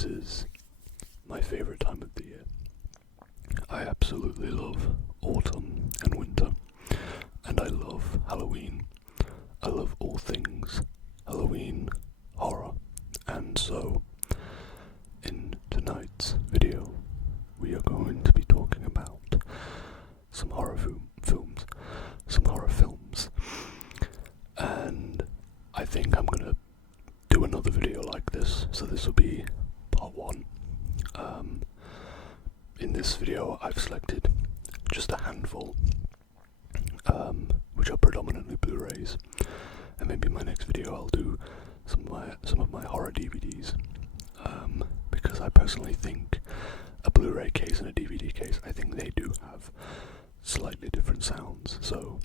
This is my favourite time of the year. I absolutely love autumn and winter, and I love Halloween. I love all things Halloween, horror, and so in tonight's video we are going to be talking about some horror films, and I think I'm gonna do another video like this, so this will be part one. In this video I've selected just a handful, which are predominantly Blu-rays, and maybe in my next video I'll do some of my horror DVDs, because I personally think a Blu-ray case and a DVD case, I think they do have slightly different sounds, so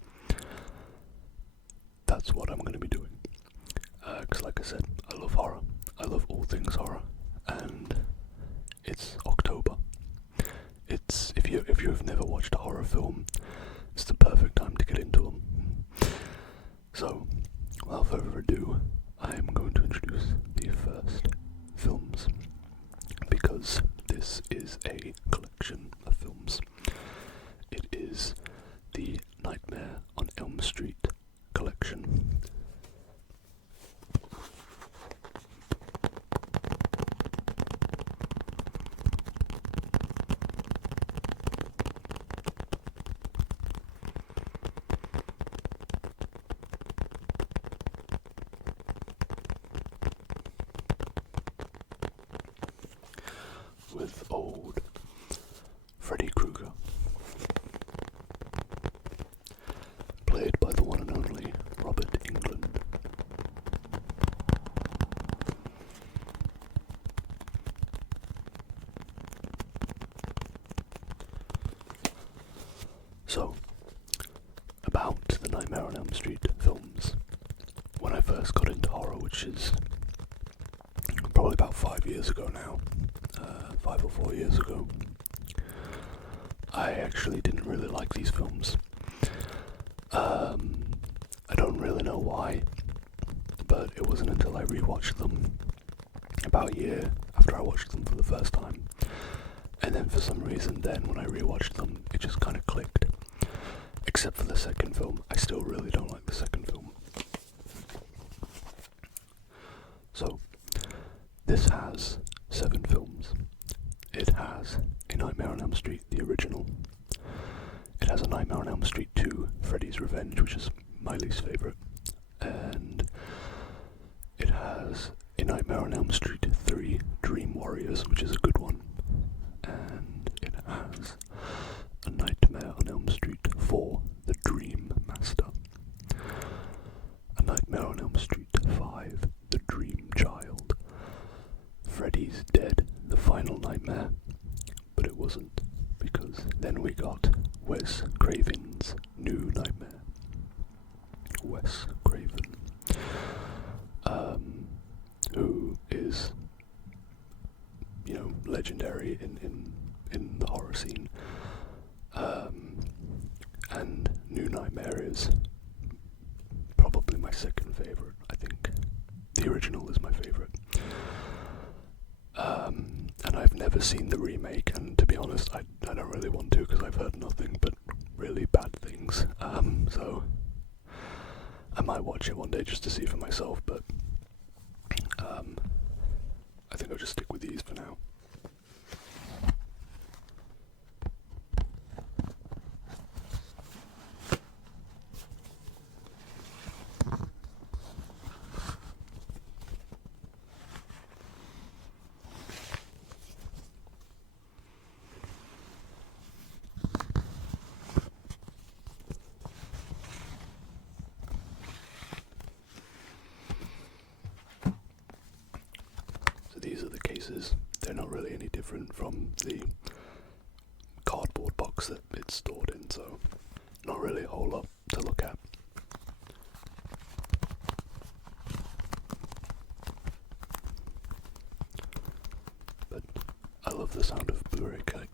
that's what I'm going to be doing. Because like I said, I love horror, I love all things horror, and it's October. It's if you have never watched a horror film, it's the perfect time to get into them. So, without further ado, I am going to introduce the first films, because this is a collection of films. It is the Nightmare on Elm Street collection. With old Freddy Krueger, played by the one and only Robert Englund. So, about the Nightmare on Elm Street films. When I first got into horror, which is probably about 5 years ago now, 5 or 4 years ago, I actually didn't really like these films. I don't really know why, but it wasn't until I rewatched them about a year after I watched them for the first time, and then for some reason then when I rewatched them it just kind of clicked. Except for the second film, I still really don't like the second film. So, this has 7 films. It has A Nightmare on Elm Street, the original. It has A Nightmare on Elm Street 2, Freddy's Revenge, which is my least favourite. And it has A Nightmare on Elm Street 3, Dream Warriors, which is a good one. And it has A Nightmare on Elm Street 4, The Dream Master. A Nightmare on Elm Street 5, The Dream Child. Freddy's Dead, The Final Nightmare, but it wasn't, because then we got Wes Craven's New Nightmare. Wes Craven, who is, legendary in the horror scene, and New Nightmare is probably my second favourite. I think the original is my favourite. And I've never seen the remake, and to be honest, I don't really want to, because I've heard nothing but really bad things. So I might watch it one day just to see for myself, but I think I'll just stick with these for now. These are the cases. They're not really any different from the cardboard box that it's stored in, so not really a whole lot to look at. But I love the sound of Blu-ray I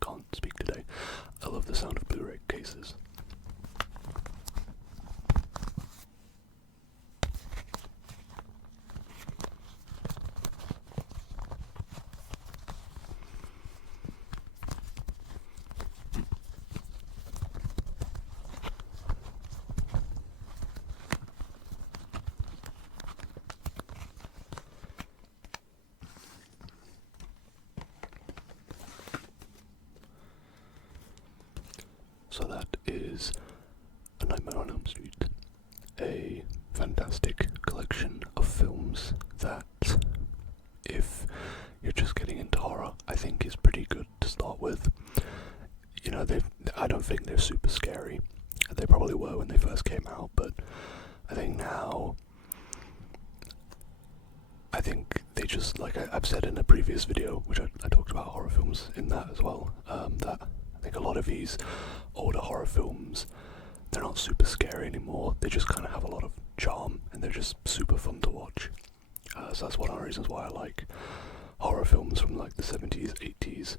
can't speak today. I love the sound of Blu-ray cases. So that is A Nightmare on Elm Street, a fantastic collection of films that, if you're just getting into horror, I think is pretty good to start with. You know, I don't think they're super scary. They probably were when they first came out, but I think now, I think they just, like I've said in a previous video, which I talked about horror films in that as well, that I think a lot of these older horror films, they're not super scary anymore. They just kind of have a lot of charm, and they're just super fun to watch. So that's one of the reasons why I like horror films from like the 70s, 80s,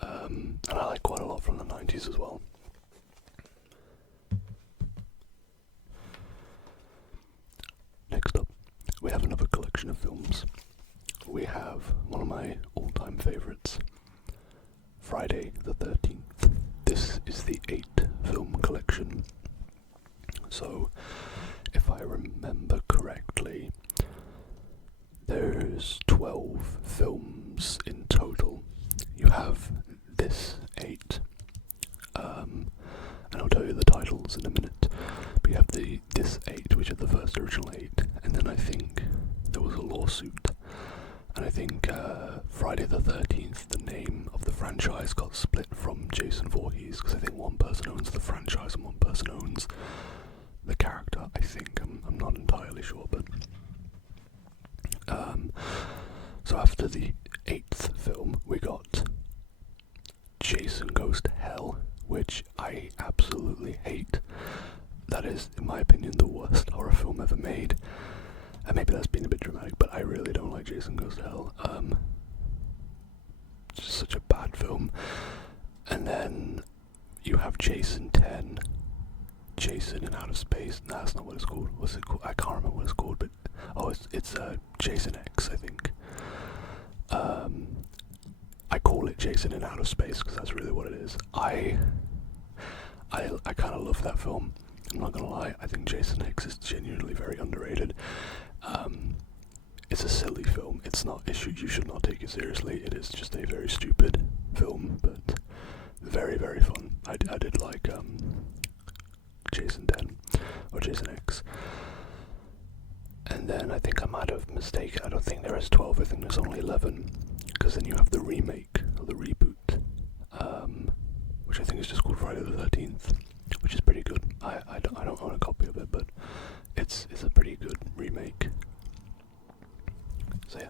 and I like quite a lot from the 90s as well. Next up, we have another collection of films. We have one of my all-time favourites, Friday the 13th. This is the 8-film collection. So, if I remember correctly, there's 12 films in total. You have this 8, and I'll tell you the titles in a minute. But you have this 8, which are the first original 8, and then I think there was a lawsuit, and I think Friday the 13th, the name of the franchise, got split from Jason Voorhees, because I think one person owns the franchise and one person owns the character, I think. I'm not entirely sure, but so after the 8th film, we got Jason Goes to Hell, which I absolutely hate. That is, in my opinion, the worst horror film ever made. And maybe that's been a bit dramatic, but I really don't like Jason Goes to Hell. It's just such a bad film. And then you have Jason 10, Jason in Outer Space. No, that's not what it's called. What's it called? I can't remember what it's called, but it's Jason X, I think. I call it Jason in Outer Space because that's really what it is. I kind of love that film. I'm not gonna lie. I think Jason X is genuinely very underrated. It's a silly film. It's not. You should not take it seriously. It is just a very stupid film, but very, very fun. I did like Jason 10 or Jason X. And then I think I might have mistaken. I don't think there is 12. I think there's only 11. Because then you have the remake or the reboot, which I think is just called Friday the 13th, which is pretty good. I don't own a copy of it, but it's a pretty good remake. So yeah.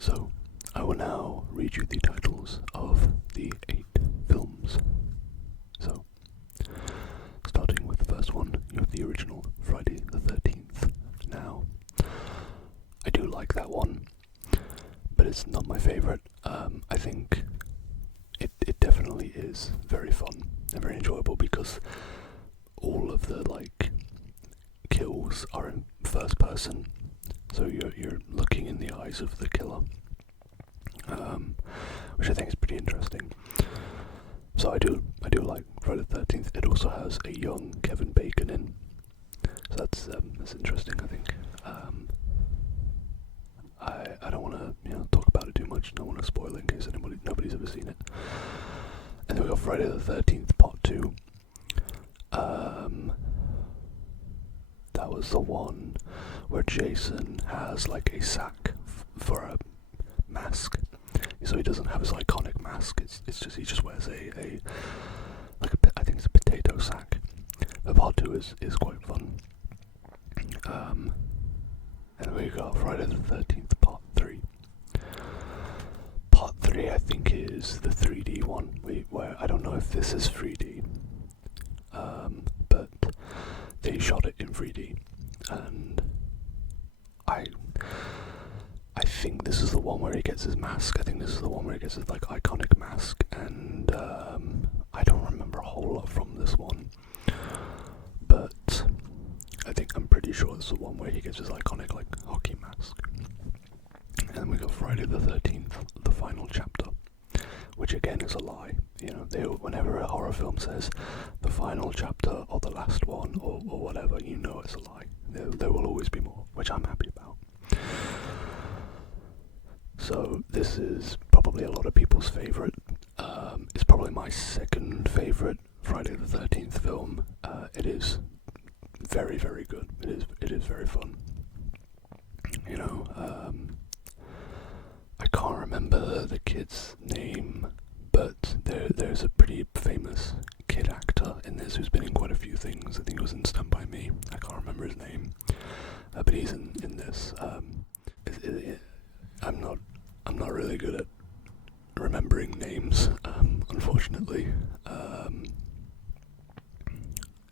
So, I will now read you the titles of the 8 films. So, starting with the first one, you have the original Friday the 13th. Now, I do like that one, but it's not my favourite. I think it definitely is very fun and very enjoyable because all of the, kills are in first person. So you're looking in the eyes of the killer, which I think is pretty interesting. So I do like Friday the 13th. It also has a young Kevin Bacon in, so that's interesting. I think. I don't want to talk about it too much. Don't want to spoil it in case nobody's ever seen it. And then we got Friday the 13th Part 2. That was the one where Jason has like a sack for a mask. So he doesn't have his iconic mask. It's just he just wears I think it's a potato sack. The part 2 is quite fun. And we got Friday the 13th part 3. Part 3 I think is the 3D one. Where I don't know if this is 3D, but they shot it in 3D, and I think this is the one where he gets his mask. I think this is the one where he gets his like iconic mask, and I don't remember a whole lot from this one, but I'm pretty sure this is the one where he gets his iconic like hockey mask. And then we got Friday the 13th, the final chapter, which again is a lie. You know, whenever a horror film says the final chapter or the last one or whatever, you know it's a lie. There will always be more, which I'm happy about. So this is probably a lot of people's favourite. It's probably my second favourite Friday the 13th film. It is very, very good. It is very fun. You know, I can't remember the kid's name, but there's a pretty famous kid actor in this who's been in quite a few things. I think he was in Stand By Me. I can't remember his name, but he's in this. I'm not really good at remembering names, unfortunately. And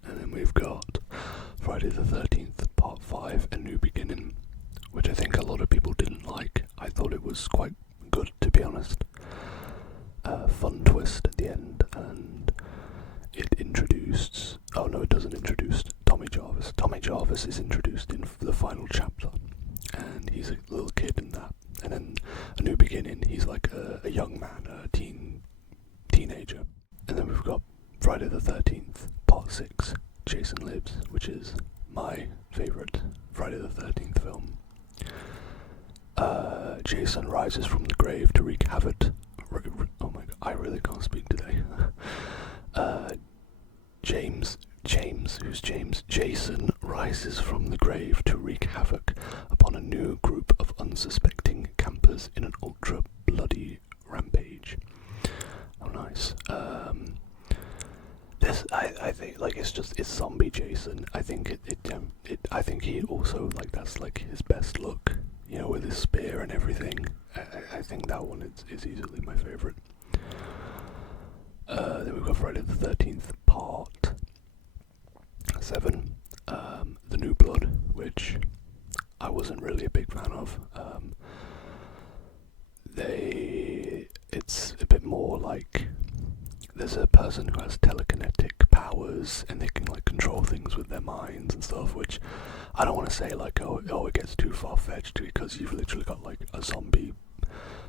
then we've got Friday the 13th, Part 5, A New Beginning, which I think a lot of people didn't like. I thought it was quite good, to be honest. Fun twist at the end, and it introduced... Oh no, it doesn't introduce Tommy Jarvis. Tommy Jarvis is introduced in the final chapter, and he's a little kid in that. And then A New Beginning, he's like a young man, a teenager. And then we've got Friday the 13th, Part 6, Jason Lives, which is my favourite Friday the 13th film. Jason rises from the grave to wreak havoc. Oh my god, I really can't speak today. Jason rises from the grave to wreak havoc upon a new group of unsuspecting campers in an ultra-bloody rampage. Oh, nice. I think, like, it's zombie Jason. I think I think he also, like, that's, like, his best look, you know, with his spear and everything. I think that one is easily my favourite. Then we've got Friday the 13th, Part 7, The New Blood, which I wasn't really a big fan of. It's a bit more like there's a person who has telekinetic powers and they can like control things with their minds and stuff, which I don't want to say like oh it gets too far-fetched, because you've literally got like a zombie,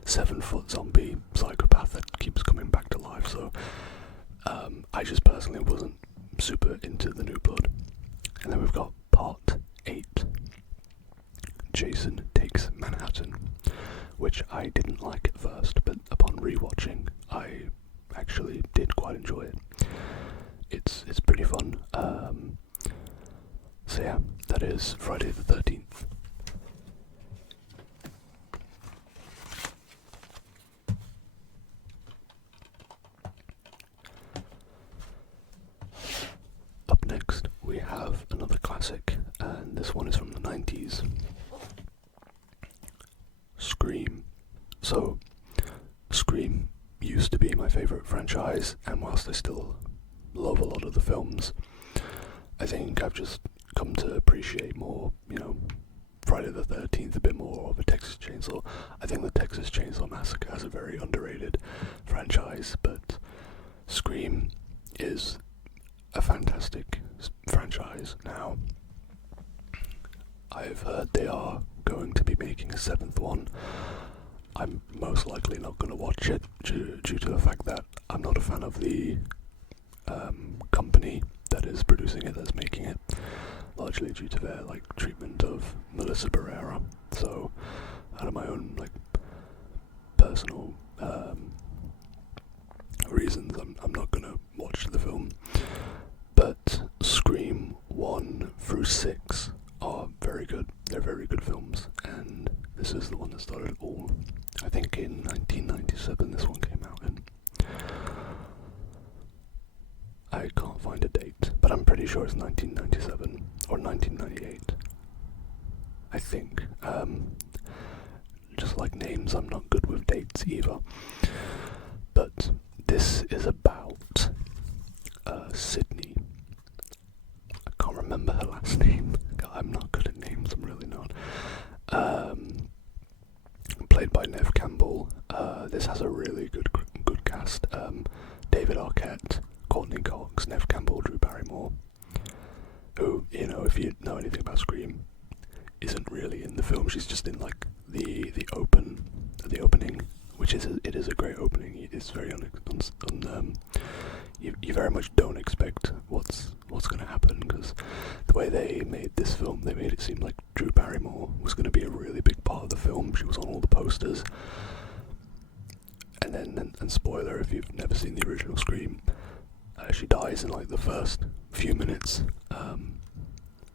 7-foot zombie psychopath that keeps coming back to life. So I just personally wasn't super into The New Blood. And then we've got Part 8, Jason Takes Manhattan, which I didn't like at first, but upon rewatching, I actually did quite enjoy it. It's pretty fun. So yeah, that is Friday the 13th. Up next, we have another classic, and this one is from the 90s. Scream. So, Scream used to be my favourite franchise, and whilst I still love a lot of the films, I think I've just come to appreciate more, you know, Friday the 13th a bit more over Texas Chainsaw. I think the Texas Chainsaw Massacre is a very underrated franchise, but Scream is a fantastic franchise now. I've heard they are going to be making a 7th one. I'm most likely not going to watch it due to the fact that I'm not a fan of the company that is producing it, that's making it, largely due to their like treatment of Melissa Barrera. So out of my own like personal reasons, I'm not going to watch the film. But Scream 1 through 6 are very good. They're a date, but I'm pretty sure it's 1997 or 1998. I think. Just like names, I'm not good with dates either. But this is about Sydney. I can't remember her last name. I'm not good at names, I'm really not. Played by Neve Campbell. This has a really good cast. David Arquette, Courtney Cox, Neve Campbell, Drew Barrymore. Who, if you know anything about Scream, isn't really in the film. She's just in like the opening, which is a great opening. It's very you very much don't expect what's going to happen, because the way they made this film, they made it seem like Drew Barrymore was going to be a really big part of the film. She was on all the posters, and spoiler if you've never seen the original Scream, she dies in like the first few minutes.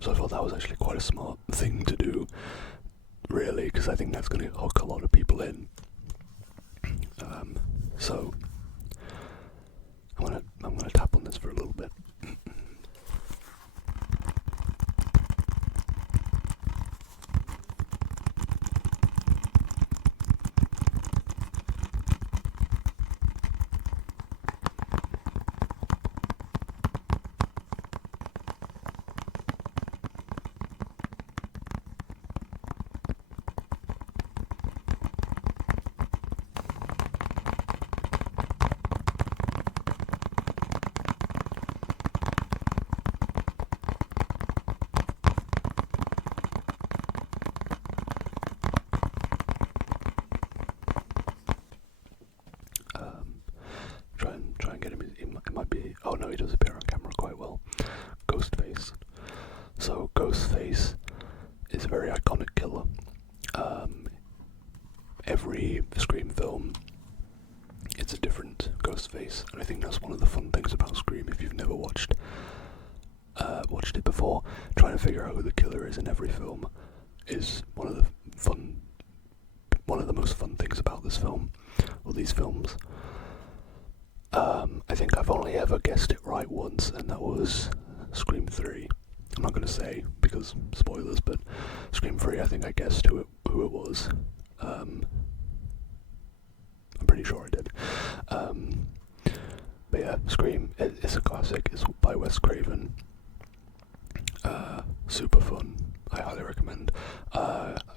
So I thought that was actually quite a smart thing to do, really, because I think that's going to hook a lot of people in. So I'm gonna tap on this for a little bit. Try and get him. It might be. Oh no, he does appear on camera quite well. Ghostface. So Ghostface is a very iconic killer. Every Scream film, it's a different Ghostface, and I think that's one of the fun things about Scream. If you've never watched it before, trying to figure out who the killer is in every film is one of the most fun things about this film, or these films. I think I've only ever guessed it right once, and that was Scream 3. I'm not going to say, because spoilers, but Scream 3, I think I guessed who it was. I'm pretty sure I did. But yeah, Scream, it's a classic. It's by Wes Craven. Super fun. I highly recommend.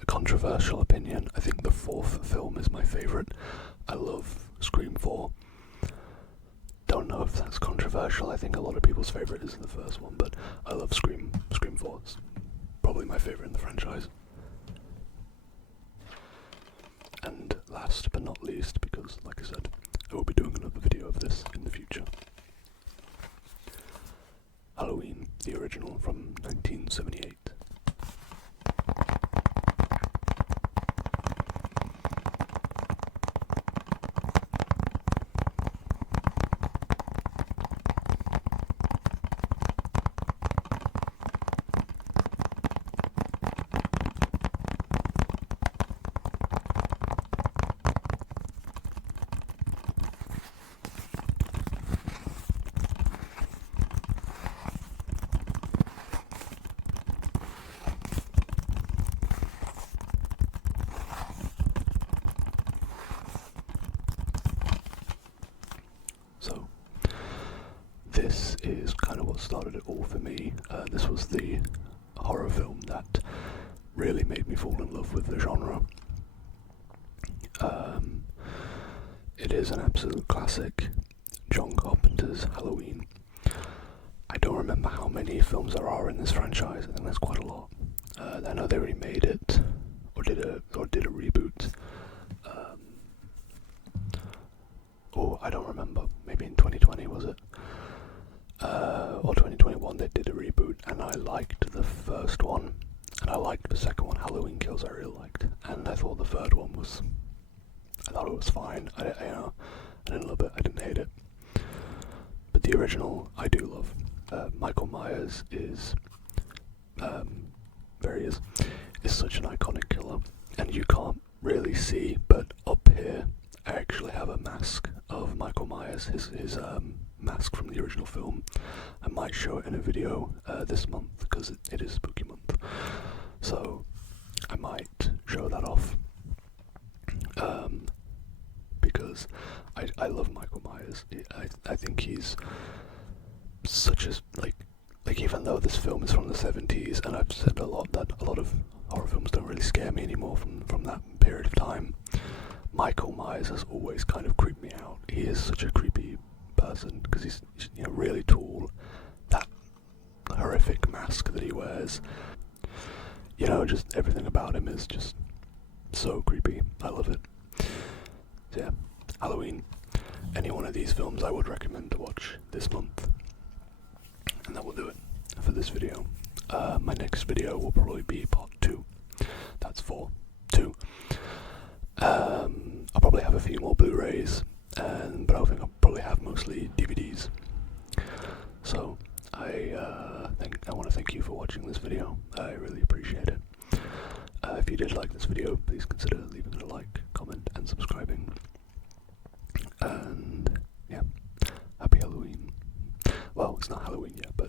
Controversial opinion, I think the fourth film is my favourite. I love Scream 4. Don't know if that's controversial. I think a lot of people's favourite is the first one, but I love Scream 4. It's probably my favourite in the franchise. And last but not least, because like I said, I will be doing another video of this in the future, Halloween, the original from 1978. So, this is kind of what started it all for me. This was the horror film that really made me fall in love with the genre. It is an absolute classic. John Carpenter's Halloween. I don't remember how many films there are in this franchise. I think there's quite a lot. I know they remade it, or did a reboot. I don't remember. Maybe in 2020 was it? Or 2021 they did a reboot, and I liked the first one, and I liked the second one, Halloween Kills, I really liked, and I thought the third one I thought it was fine. I didn't love it. I didn't hate it. But the original, I do love. Michael Myers is such an iconic killer, and you can't really see, but up here I actually have a mask of Michael Myers, his mask from the original film. I might show it in a video this month, because it is spooky month, so I might show that off, because I love Michael Myers. I think he's such a, like even though this film is from the 70s, and I've said a lot that a lot of horror films don't really scare me anymore from that period of time, Michael Myers has always kind of creeped me out. He is such a creepy person, because he's really tall, that horrific mask that he wears, just everything about him is just so creepy. I love it. So yeah, Halloween. Any one of these films I would recommend to watch this month. And that will do it for this video. My next video will probably be part 2. That's 2. I'll probably have a few more Blu-rays, but I think I'll probably have mostly DVDs. So I want to thank you for watching this video. I really appreciate it. If you did like this video, please consider leaving it a like, comment, and subscribing. And yeah, happy Halloween. Well, it's not Halloween yet, but